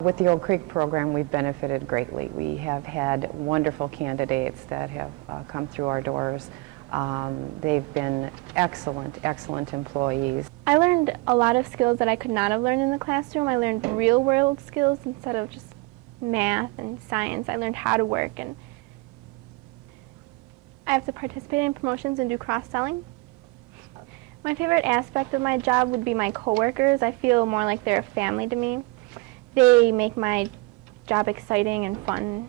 With the Oak Creek program, we've benefited greatly. We have had wonderful candidates that have come through our doors. They've been excellent, excellent employees. I learned a lot of skills that I could not have learned in the classroom. I learned real-world skills instead of just math and science. I learned how to work, and I have to participate in promotions and do cross-selling. My favorite aspect of my job would be my coworkers. I feel more like they're a family to me. They make my job exciting and fun.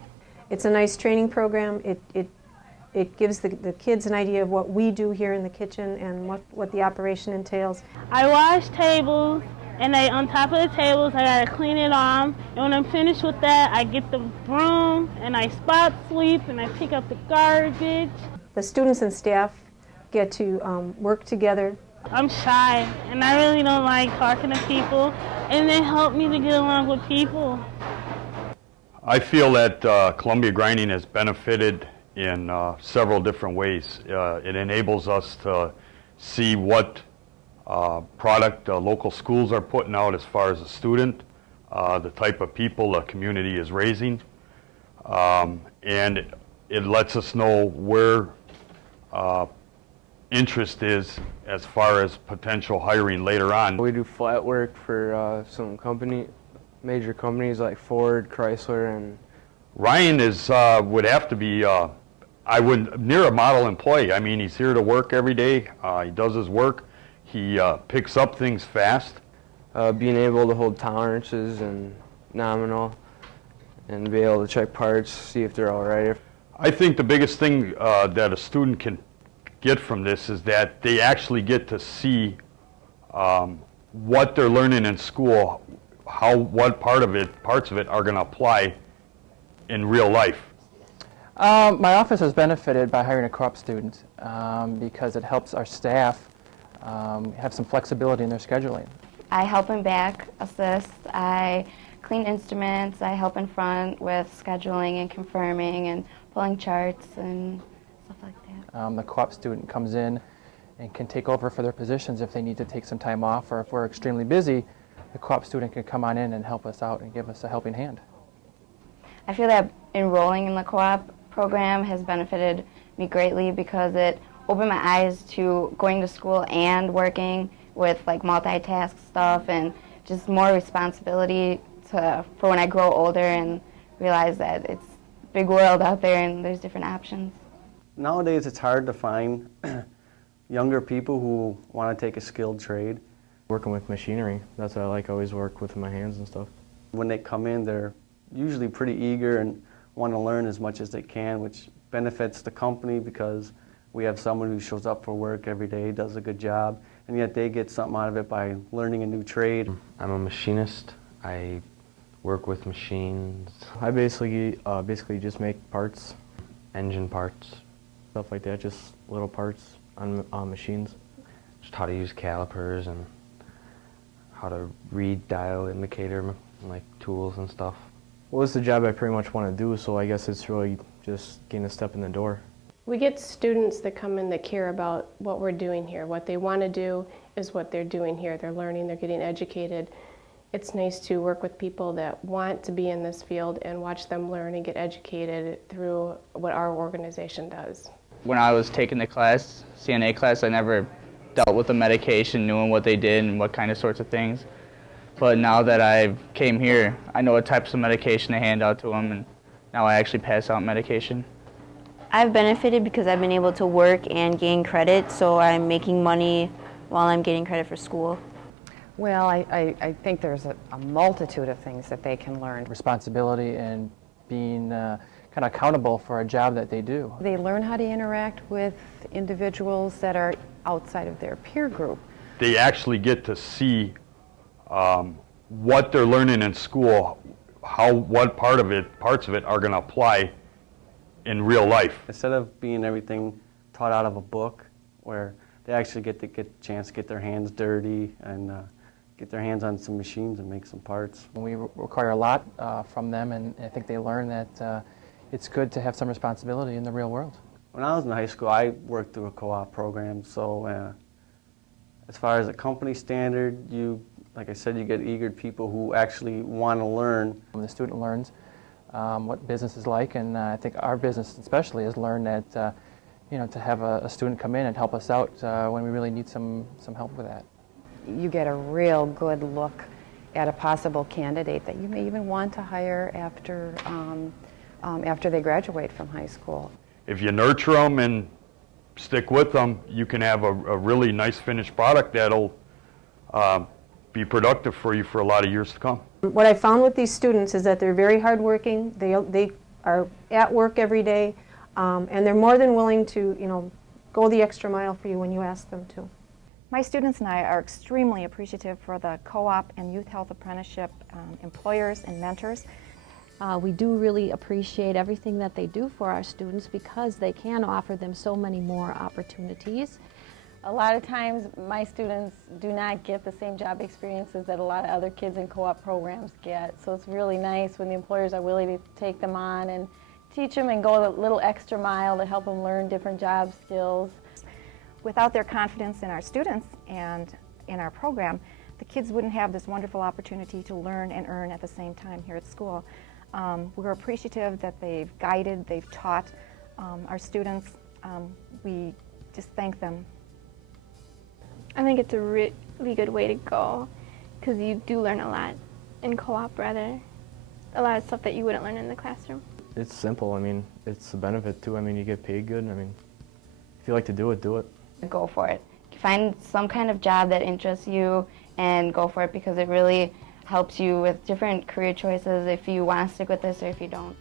It's a nice training program. It gives the kids an idea of what we do here in the kitchen and what the operation entails. I wash tables, and on top of the tables I gotta clean it off. And when I'm finished with that, I get the broom and I spot sweep and I pick up the garbage. The students and staff get to work together. I'm shy, and I really don't like talking to people, and they help me to get along with people. I feel that Columbia Grinding has benefited in several different ways. It enables us to see what product local schools are putting out as far as a student, the type of people the community is raising, and it lets us know where interest is as far as potential hiring later on. We do flat work for some major companies like Ford, Chrysler, and Ryan would have to be near a model employee. I mean, he's here to work every day. He does his work. He picks up things fast. Being able to hold tolerances and nominal and be able to check parts, see if they're all right. I think the biggest thing that a student can get from this is that they actually get to see what they're learning in school, what parts of it are going to apply in real life. My office has benefited by hiring a co-op student because it helps our staff have some flexibility in their scheduling. I help in back, assist, I clean instruments, I help in front with scheduling and confirming and pulling charts and stuff like that. The co-op student comes in and can take over for their positions if they need to take some time off, or if we're extremely busy, the co-op student can come on in and help us out and give us a helping hand. I feel that enrolling in the co-op program has benefited me greatly because it opened my eyes to going to school and working with like multitask stuff and just more responsibility for when I grow older and realize that it's a big world out there and there's different options. Nowadays it's hard to find younger people who want to take a skilled trade. Working with machinery, that's what I like. I always work with my hands and stuff. When they come in, they're usually pretty eager and want to learn as much as they can, which benefits the company because we have someone who shows up for work every day, does a good job, and yet they get something out of it by learning a new trade. I'm a machinist. I work with machines. I basically just make parts. Engine parts. Stuff like that, just little parts on machines. Just how to use calipers and how to read dial indicator like tools and stuff. Well, it's the job I pretty much want to do, so I guess it's really just getting a step in the door. We get students that come in that care about what we're doing here. What they want to do is what they're doing here. They're learning, they're getting educated. It's nice to work with people that want to be in this field and watch them learn and get educated through what our organization does. When I was taking the class, CNA class, I never dealt with the medication, knowing what they did and what kind of sorts of things. But now that I came here, I know what types of medication to hand out to them, and now I actually pass out medication. I've benefited because I've been able to work and gain credit, so I'm making money while I'm getting credit for school. Well, I think there's a multitude of things that they can learn. Responsibility and being kind of accountable for a job that they do. They learn how to interact with individuals that are outside of their peer group. They actually get to see what they're learning in school, what parts of it are going to apply in real life. Instead of being everything taught out of a book, where they actually get a chance to get their hands dirty and get their hands on some machines and make some parts. We require a lot from them, and I think they learn that it's good to have some responsibility in the real world. When I was in high school, I worked through a co-op program, so as far as a company standard, you like I said, you get eager people who actually want to learn. When the student learns what business is like, and I think our business especially has learned that to have a student come in and help us out when we really need some help with that. You get a real good look at a possible candidate that you may even want to hire after they graduate from high school. If you nurture them and stick with them, you can have a really nice finished product that'll be productive for you for a lot of years to come. What I found with these students is that they're very hardworking. They are at work every day, and they're more than willing to, go the extra mile for you when you ask them to. My students and I are extremely appreciative for the co-op and youth health apprenticeship employers and mentors. We do really appreciate everything that they do for our students because they can offer them so many more opportunities. A lot of times my students do not get the same job experiences that a lot of other kids in co-op programs get. So it's really nice when the employers are willing to take them on and teach them and go a little extra mile to help them learn different job skills. Without their confidence in our students and in our program, the kids wouldn't have this wonderful opportunity to learn and earn at the same time here at school. We're appreciative that they've guided, they've taught our students. We just thank them. I think it's a really good way to go because you do learn a lot in co-op, rather. A lot of stuff that you wouldn't learn in the classroom. It's simple. I mean, it's a benefit too. I mean, you get paid good. I mean, if you like to do it, do it. Go for it. Find some kind of job that interests you and go for it because it really helps you with different career choices if you want to stick with this or if you don't.